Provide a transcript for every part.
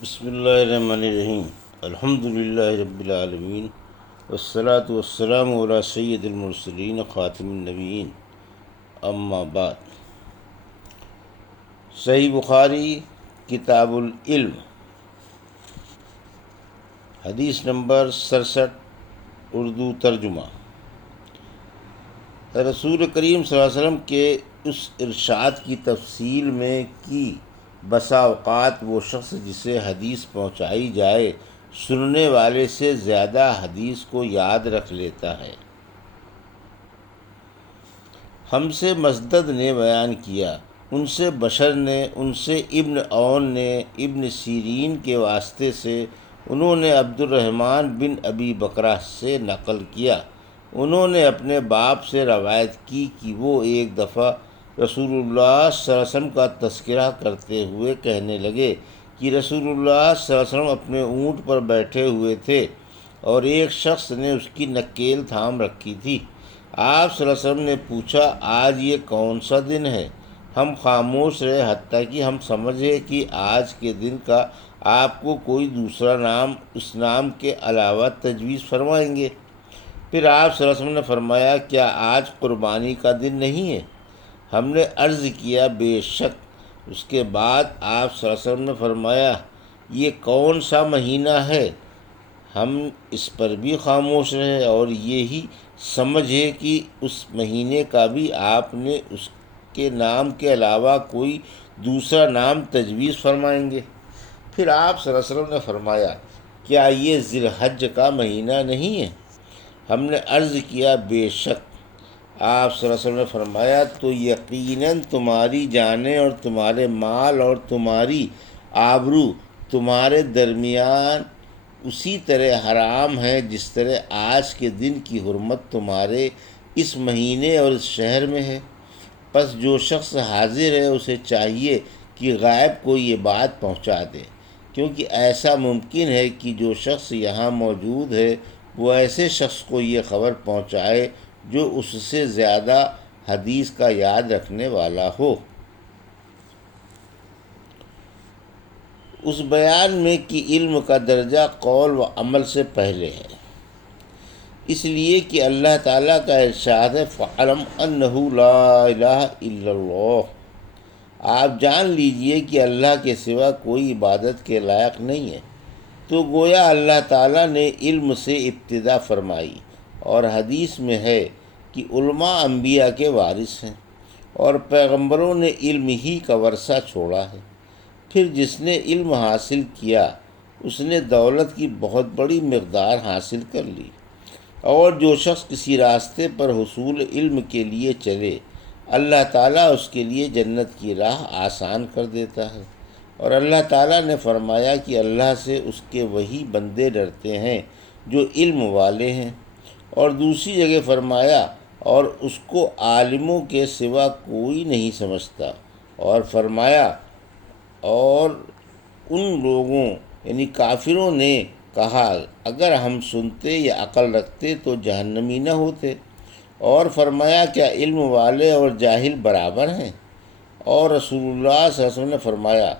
بسم اللہ الرحمن الرحیم۔ الحمد للہ رب العالمین، والصلاة والسلام علی سید المرسلین خاتم النبیین، اما بعد۔ صحیح بخاری کتاب العلم، حدیث نمبر 67، اردو ترجمہ۔ رسول کریم صلی اللہ علیہ وسلم کے اس ارشاد کی تفصیل میں کہ بسا اوقات وہ شخص جسے حدیث پہنچائی جائے سننے والے سے زیادہ حدیث کو یاد رکھ لیتا ہے۔ ہم سے مسدد نے بیان کیا، ان سے بشر نے، ان سے ابن عون نے ابن سیرین کے واسطے سے، انہوں نے عبد الرحمن بن ابی بکرہ سے نقل کیا، انہوں نے اپنے باپ سے روایت کی کہ وہ ایک دفعہ رسول اللہ صلی اللہ علیہ وسلم کا تذکرہ کرتے ہوئے کہنے لگے کہ رسول اللہ صلی اللہ علیہ وسلم اپنے اونٹ پر بیٹھے ہوئے تھے اور ایک شخص نے اس کی نکیل تھام رکھی تھی۔ آپ صلی اللہ علیہ وسلم نے پوچھا، آج یہ کون سا دن ہے؟ ہم خاموش رہے حتیٰ کہ ہم سمجھے کہ آج کے دن کا آپ کو کوئی دوسرا نام اس نام کے علاوہ تجویز فرمائیں گے۔ پھر آپ صلی اللہ علیہ وسلم نے فرمایا، کیا آج قربانی کا دن نہیں ہے؟ ہم نے عرض کیا، بے شک۔ اس کے بعد آپ صلی اللہ علیہ وسلم نے فرمایا، یہ کون سا مہینہ ہے؟ ہم اس پر بھی خاموش رہے اور یہی سمجھے کہ اس مہینے کا بھی آپ نے اس کے نام کے علاوہ کوئی دوسرا نام تجویز فرمائیں گے۔ پھر آپ صلی اللہ علیہ وسلم نے فرمایا، کیا یہ ذی الحج کا مہینہ نہیں ہے؟ ہم نے عرض کیا، بے شک۔ آپ صلی اللہ علیہ وسلم نے فرمایا، تو یقیناً تمہاری جانیں اور تمہارے مال اور تمہاری آبرو تمہارے درمیان اسی طرح حرام ہے جس طرح آج کے دن کی حرمت تمہارے اس مہینے اور اس شہر میں ہے۔ پس جو شخص حاضر ہے اسے چاہیے کہ غائب کو یہ بات پہنچا دے، کیونکہ ایسا ممکن ہے کہ جو شخص یہاں موجود ہے وہ ایسے شخص کو یہ خبر پہنچائے جو اس سے زیادہ حدیث کا یاد رکھنے والا ہو۔ اس بیان میں کہ علم کا درجہ قول و عمل سے پہلے ہے، اس لیے کہ اللہ تعالیٰ کا ارشاد ہے، فَاعْلَمْ أَنَّهُ لَا إِلَٰهَ إِلَّا اللَّهُ، آپ جان لیجئے کہ اللہ کے سوا کوئی عبادت کے لائق نہیں ہے۔ تو گویا اللہ تعالیٰ نے علم سے ابتدا فرمائی، اور حدیث میں ہے کہ علماء انبیاء کے وارث ہیں اور پیغمبروں نے علم ہی کا ورثہ چھوڑا ہے۔ پھر جس نے علم حاصل کیا اس نے دولت کی بہت بڑی مقدار حاصل کر لی، اور جو شخص کسی راستے پر حصول علم کے لیے چلے اللہ تعالیٰ اس کے لیے جنت کی راہ آسان کر دیتا ہے۔ اور اللہ تعالیٰ نے فرمایا کہ اللہ سے اس کے وہی بندے ڈرتے ہیں جو علم والے ہیں، اور دوسری جگہ فرمایا، اور اس کو عالموں کے سوا کوئی نہیں سمجھتا، اور فرمایا، اور ان لوگوں یعنی کافروں نے کہا، اگر ہم سنتے یا عقل رکھتے تو جہنمی نہ ہوتے، اور فرمایا، کیا علم والے اور جاہل برابر ہیں؟ اور رسول اللہ صلی اللہ علیہ وسلم نے فرمایا،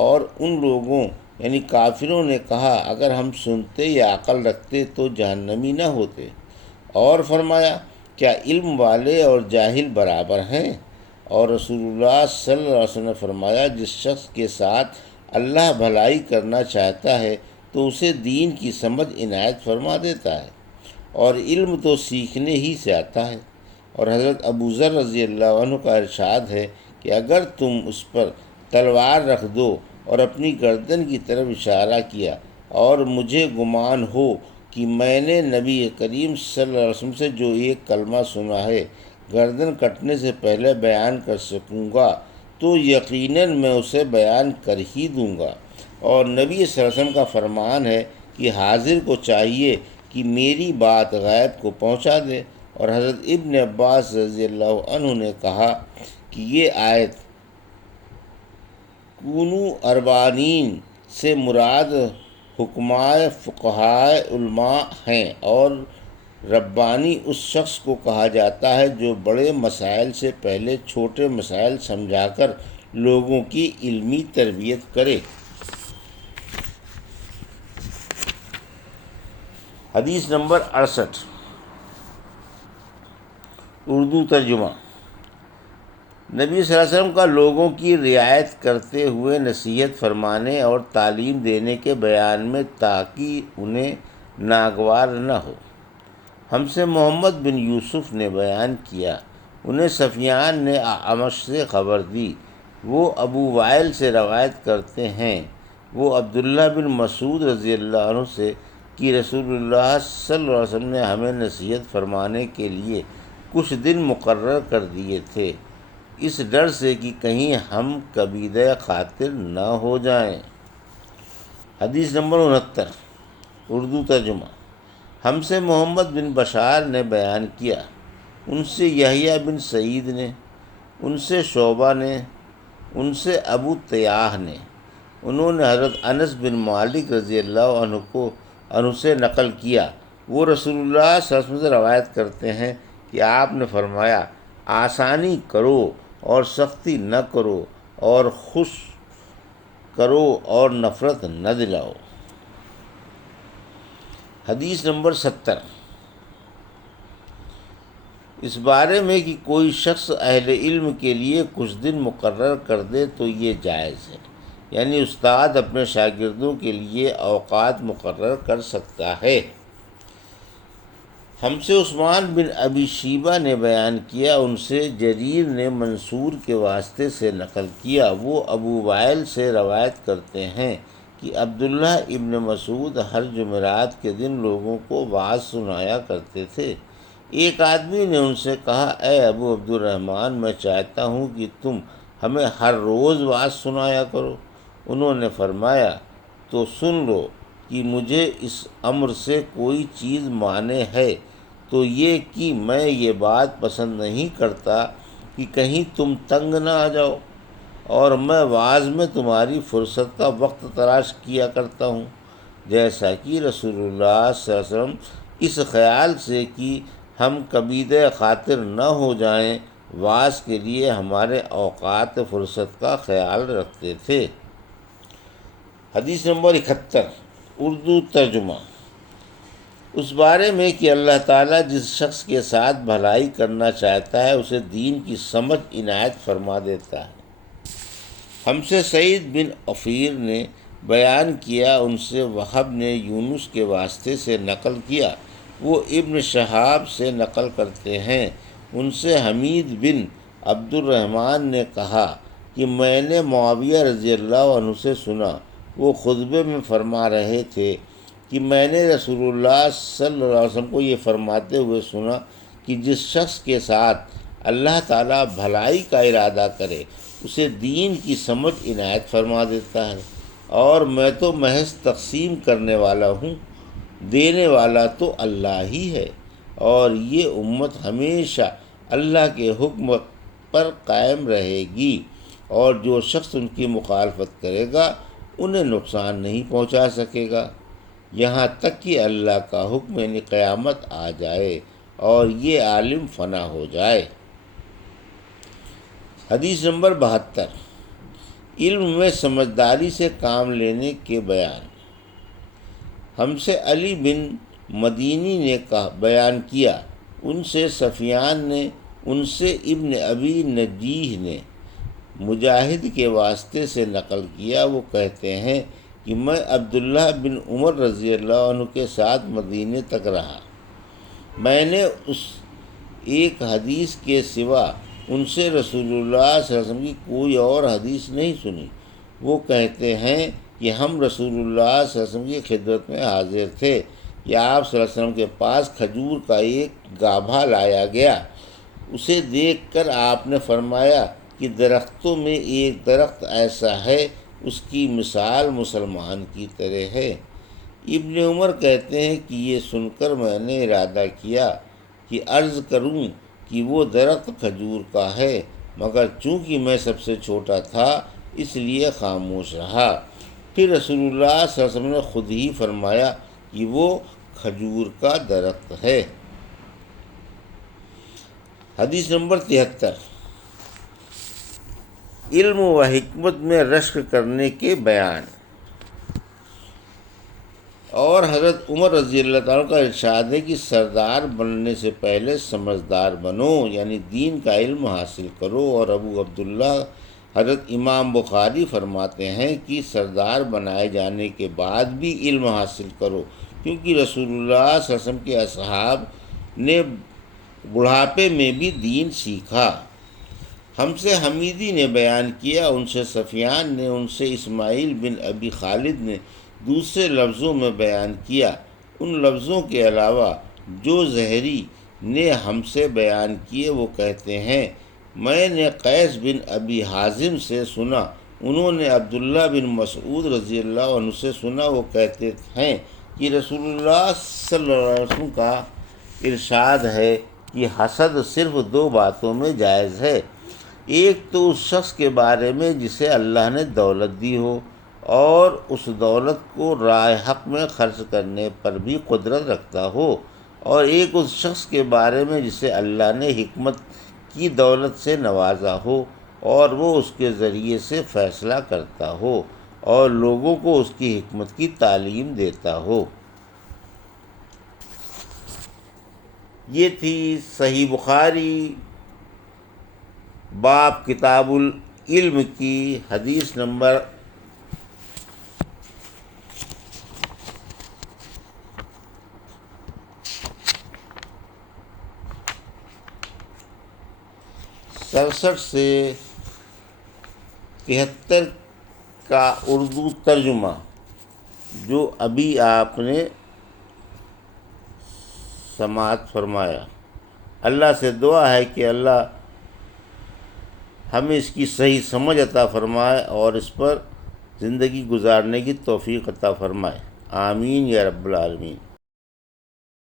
اور ان لوگوں یعنی کافروں نے کہا، اگر ہم سنتے یا عقل رکھتے تو جہنمی نہ ہوتے، اور فرمایا، کیا علم والے اور جاہل برابر ہیں؟ اور رسول اللہ صلی اللہ علیہ وسلم نے فرمایا، جس شخص کے ساتھ اللہ بھلائی کرنا چاہتا ہے تو اسے دین کی سمجھ عنایت فرما دیتا ہے، اور علم تو سیکھنے ہی سے آتا ہے۔ اور حضرت ابو ذر رضی اللہ عنہ کا ارشاد ہے کہ اگر تم اس پر تلوار رکھ دو اور اپنی گردن کی طرف اشارہ کیا، اور مجھے گمان ہو کہ میں نے نبی کریم صلی اللہ علیہ وسلم سے جو ایک کلمہ سنا ہے گردن کٹنے سے پہلے بیان کر سکوں گا تو یقیناً میں اسے بیان کر ہی دوں گا۔ اور نبی صلی اللہ علیہ وسلم کا فرمان ہے کہ حاضر کو چاہیے کہ میری بات غائب کو پہنچا دے۔ اور حضرت ابن عباس رضی اللہ عنہ نے کہا کہ یہ آیت کونو اربانین سے مراد حکمائے فقہائے علماء ہیں، اور ربانی اس شخص کو کہا جاتا ہے جو بڑے مسائل سے پہلے چھوٹے مسائل سمجھا کر لوگوں کی علمی تربیت کرے۔ حدیث نمبر 68، اردو ترجمہ۔ نبی صلی اللہ علیہ وسلم کا لوگوں کی رعایت کرتے ہوئے نصیحت فرمانے اور تعلیم دینے کے بیان میں تاکہ انہیں ناگوار نہ ہو۔ ہم سے محمد بن یوسف نے بیان کیا، انہیں سفیان نے اعمش سے خبر دی، وہ ابو وائل سے روایت کرتے ہیں، وہ عبداللہ بن مسعود رضی اللہ عنہ سے کہ رسول اللہ صلی اللہ علیہ وسلم نے ہمیں نصیحت فرمانے کے لیے کچھ دن مقرر کر دیے تھے، اس ڈر سے کہ کہیں ہم کبیدہ خاطر نہ ہو جائیں۔ حدیث نمبر 69، اردو ترجمہ۔ ہم سے محمد بن بشار نے بیان کیا، ان سے یحییٰ بن سعید نے، ان سے شعبہ نے، ان سے ابو طیاح نے، انہوں نے حضرت انس بن مالک رضی اللہ عنہ سے نقل کیا، وہ رسول اللہ صلی اللہ علیہ وسلم سے روایت کرتے ہیں کہ آپ نے فرمایا، آسانی کرو اور سختی نہ کرو، اور خوش کرو اور نفرت نہ دلاؤ۔ حدیث نمبر 70، اس بارے میں کہ کوئی شخص اہل علم کے لیے کچھ دن مقرر کر دے تو یہ جائز ہے، یعنی استاد اپنے شاگردوں کے لیے اوقات مقرر کر سکتا ہے۔ ہم سے عثمان بن ابی شیبہ نے بیان کیا، ان سے جریر نے منصور کے واسطے سے نقل کیا، وہ ابو وائل سے روایت کرتے ہیں کہ عبداللہ ابن مسعود ہر جمعرات کے دن لوگوں کو وعظ سنایا کرتے تھے۔ ایک آدمی نے ان سے کہا، اے ابو عبد الرحمن، میں چاہتا ہوں کہ تم ہمیں ہر روز وعظ سنایا کرو۔ انہوں نے فرمایا، تو سن لو کہ مجھے اس امر سے کوئی چیز مانع ہے، تو یہ کہ میں یہ بات پسند نہیں کرتا کہ کہیں تم تنگ نہ آ جاؤ، اور میں وعظ میں تمہاری فرصت کا وقت تلاش کیا کرتا ہوں، جیسا کہ رسول اللہ صلی اللہ علیہ وسلم اس خیال سے کہ ہم کبیدہ خاطر نہ ہو جائیں وعظ کے لیے ہمارے اوقات فرصت کا خیال رکھتے تھے۔ حدیث نمبر 71، اردو ترجمہ۔ اس بارے میں کہ اللہ تعالیٰ جس شخص کے ساتھ بھلائی کرنا چاہتا ہے اسے دین کی سمجھ عنایت فرما دیتا ہے۔ ہم سے سعید بن عفیر نے بیان کیا، ان سے وہب نے یونس کے واسطے سے نقل کیا، وہ ابن شہاب سے نقل کرتے ہیں، ان سے حمید بن عبد الرحمن نے کہا کہ میں نے معاویہ رضی اللہ عنہ سے سنا، وہ خطبے میں فرما رہے تھے کہ میں نے رسول اللہ صلی اللہ علیہ وسلم کو یہ فرماتے ہوئے سنا کہ جس شخص کے ساتھ اللہ تعالیٰ بھلائی کا ارادہ کرے اسے دین کی سمجھ عنایت فرما دیتا ہے، اور میں تو محض تقسیم کرنے والا ہوں، دینے والا تو اللہ ہی ہے، اور یہ امت ہمیشہ اللہ کے حکم پر قائم رہے گی، اور جو شخص ان کی مخالفت کرے گا انہیں نقصان نہیں پہنچا سکے گا، یہاں تک کہ اللہ کا حکم یعنی قیامت آ جائے اور یہ عالم فنا ہو جائے۔ حدیث نمبر 72، علم میں سمجھداری سے کام لینے کے بیان۔ ہم سے علی بن مدینی نے بیان کیا، ان سے سفیان نے، ان سے ابن ابی نجیح نے مجاہد کے واسطے سے نقل کیا، وہ کہتے ہیں کہ میں عبداللہ بن عمر رضی اللہ عنہ کے ساتھ مدینے تک رہا، میں نے اس ایک حدیث کے سوا ان سے رسول اللہ صلی اللہ علیہ وسلم کی کوئی اور حدیث نہیں سنی۔ وہ کہتے ہیں کہ ہم رسول اللہ صلی اللہ علیہ وسلم کی خدمت میں حاضر تھے کہ آپ صلی اللہ علیہ وسلم کے پاس کھجور کا ایک گابھا لایا گیا، اسے دیکھ کر آپ نے فرمایا کہ درختوں میں ایک درخت ایسا ہے، اس کی مثال مسلمان کی طرح ہے۔ ابن عمر کہتے ہیں کہ یہ سن کر میں نے ارادہ کیا کہ عرض کروں کہ وہ درخت کھجور کا ہے، مگر چونکہ میں سب سے چھوٹا تھا اس لیے خاموش رہا۔ پھر رسول اللہ صلی اللہ علیہ وسلم نے خود ہی فرمایا کہ وہ کھجور کا درخت ہے۔ حدیث نمبر 73، علم و حکمت میں رشک کرنے کے بیان۔ اور حضرت عمر رضی اللہ تعالیٰ کا ارشاد ہے کہ سردار بننے سے پہلے سمجھدار بنو، یعنی دین کا علم حاصل کرو۔ اور ابو عبداللہ حضرت امام بخاری فرماتے ہیں کہ سردار بنائے جانے کے بعد بھی علم حاصل کرو، کیونکہ رسول اللہ صلی اللہ علیہ وسلم کے اصحاب نے بڑھاپے میں بھی دین سیکھا۔ ہم سے حمیدی نے بیان کیا، ان سے سفیان نے، ان سے اسماعیل بن ابی خالد نے دوسرے لفظوں میں بیان کیا۔ ان لفظوں کے علاوہ جو زہری نے ہم سے بیان کیے وہ کہتے ہیں میں نے قیس بن ابی حازم سے سنا، انہوں نے عبداللہ بن مسعود رضی اللہ عنہ سے سنا، وہ کہتے ہیں کہ رسول اللہ صلی اللہ علیہ وسلم کا ارشاد ہے کہ حسد صرف دو باتوں میں جائز ہے، ایک تو اس شخص کے بارے میں جسے اللہ نے دولت دی ہو اور اس دولت کو راہ حق میں خرچ کرنے پر بھی قدرت رکھتا ہو، اور ایک اس شخص کے بارے میں جسے اللہ نے حکمت کی دولت سے نوازا ہو اور وہ اس کے ذریعے سے فیصلہ کرتا ہو اور لوگوں کو اس کی حکمت کی تعلیم دیتا ہو۔ یہ تھی صحیح بخاری باب کتاب العلم کی حدیث نمبر 67 سے 73 کا اردو ترجمہ جو ابھی آپ نے سماعت فرمایا۔ اللہ سے دعا ہے کہ اللہ ہمیں اس کی صحیح سمجھ عطا فرمائے اور اس پر زندگی گزارنے کی توفیق عطا فرمائے، آمین یا رب العالمین۔